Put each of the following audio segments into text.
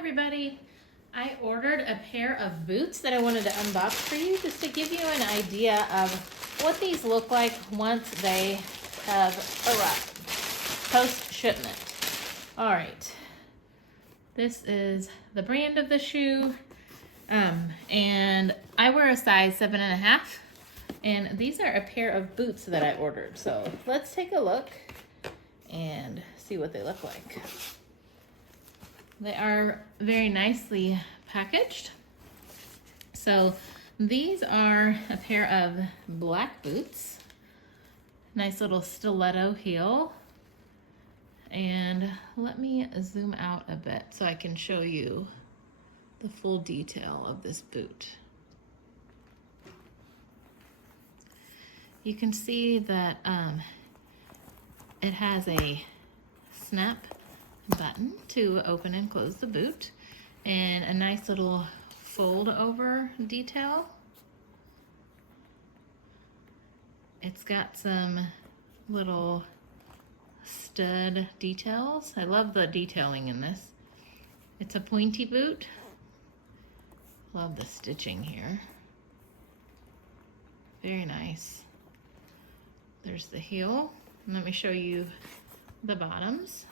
everybody. I ordered a pair of boots that I wanted to unbox for you just to give you an idea of what these look like once they have arrived, post shipment. All right, this is the brand of the shoe, and I wear a size 7.5, and these are a pair of boots that I ordered. So let's take a look and see what they look like. They are very nicely packaged. So these are a pair of black boots. Nice little stiletto heel. And let me zoom out a bit so I can show you the full detail of this boot. You can see that it has a snap button to open and close the boot, and a nice little fold over detail. It's got some little stud details. I love the detailing in this. It's a pointy boot. Love the stitching here. Very nice. There's the heel. Let me show you the bottoms.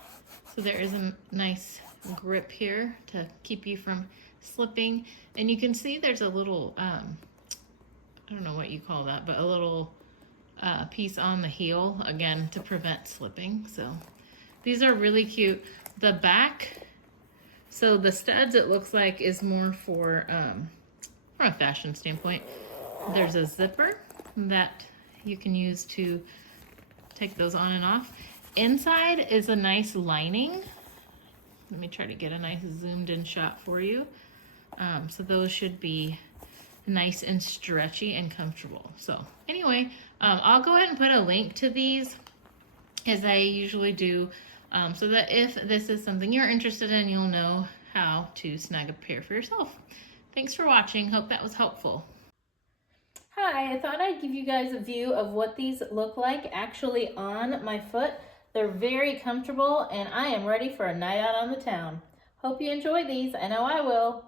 So there is a nice grip here to keep you from slipping. And you can see there's a little, I don't know what you call that, but a little piece on the heel, again, to prevent slipping. So these are really cute. The back, so the studs, it looks like, is more for, from a fashion standpoint. There's a zipper that you can use to take those on and off. Inside is a nice lining. Let me try to get a nice zoomed in shot for you. So those should be nice and stretchy and comfortable. So anyway, I'll go ahead and put a link to these, as I usually do, so that if this is something you're interested in, you'll know how to snag a pair for yourself. Thanks for watching. Hope that was helpful. Hi, I thought I'd give you guys a view of what these look like actually on my foot. They're very comfortable, and I am ready for a night out on the town. Hope you enjoy these. I know I will.